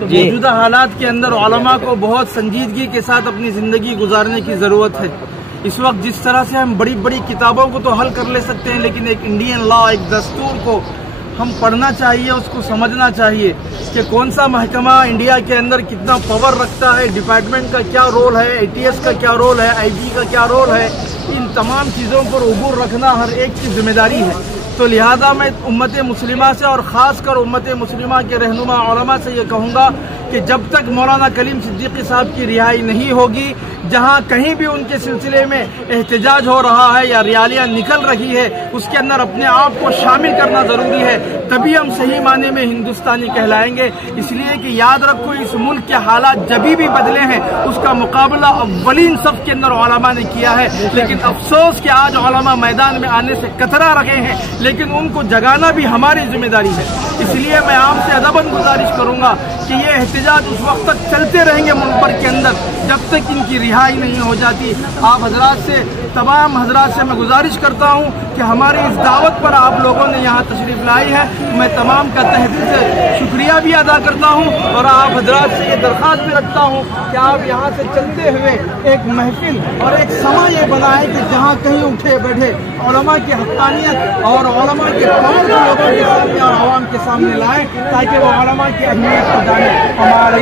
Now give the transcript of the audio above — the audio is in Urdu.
موجودہ حالات کے اندر علماء کو بہت سنجیدگی کے ساتھ اپنی زندگی گزارنے کی ضرورت ہے۔ اس وقت جس طرح سے ہم بڑی بڑی کتابوں کو تو حل کر لے سکتے ہیں، لیکن ایک انڈین لا، ایک دستور کو ہم پڑھنا چاہیے، اس کو سمجھنا چاہیے کہ کون سا محکمہ انڈیا کے اندر کتنا پاور رکھتا ہے، ڈپارٹمنٹ کا کیا رول ہے، اے ٹی ایس کا کیا رول ہے، آئی جی کا کیا رول ہے۔ ان تمام چیزوں پر عبور رکھنا ہر ایک کی ذمہ داری ہے۔ تو لہذا میں امت مسلمہ سے اور خاص کر امت مسلمہ کے رہنما علماء سے یہ کہوں گا کہ جب تک مولانا کلیم صدیقی صاحب کی رہائی نہیں ہوگی، جہاں کہیں بھی ان کے سلسلے میں احتجاج ہو رہا ہے یا ریالیاں نکل رہی ہے، اس کے اندر اپنے آپ کو شامل کرنا ضروری ہے، تبھی ہم صحیح معنی میں ہندوستانی کہلائیں گے۔ اس لیے کہ یاد رکھو، اس ملک کے حالات جبھی بھی بدلے ہیں، اس کا مقابلہ اولین صف کے اندر علماء نے کیا ہے، لیکن افسوس کہ آج علماء میدان میں آنے سے کترا رہے ہیں، لیکن ان کو جگانا بھی ہماری ذمہ داری ہے۔ اس لیے میں عام سے ادباً گزارش کروں گا کہ یہ احتجاج اس وقت تک چلتے رہیں گے ملک بھر کے اندر جب تک ان کی رہائی نہیں ہو جاتی۔ آپ حضرات سے، تمام حضرات سے میں گزارش کرتا ہوں کہ ہماری اس دعوت پر آپ لوگوں نے یہاں تشریف لائی ہے، میں تمام کا تہ دل سے شکریہ بھی ادا کرتا ہوں، اور آپ حضرات سے یہ درخواست بھی رکھتا ہوں کہ آپ یہاں سے چلتے ہوئے ایک محفل اور ایک سما یہ بنائیں کہ جہاں کہیں اٹھے بیٹھے علماء کی حقانیت اور علماء کے پاور کو لوگوں کے سامنے اور عوام کے سامنے لائیں، تاکہ وہ علماء کی اہمیت کو جانیں۔ ہمارے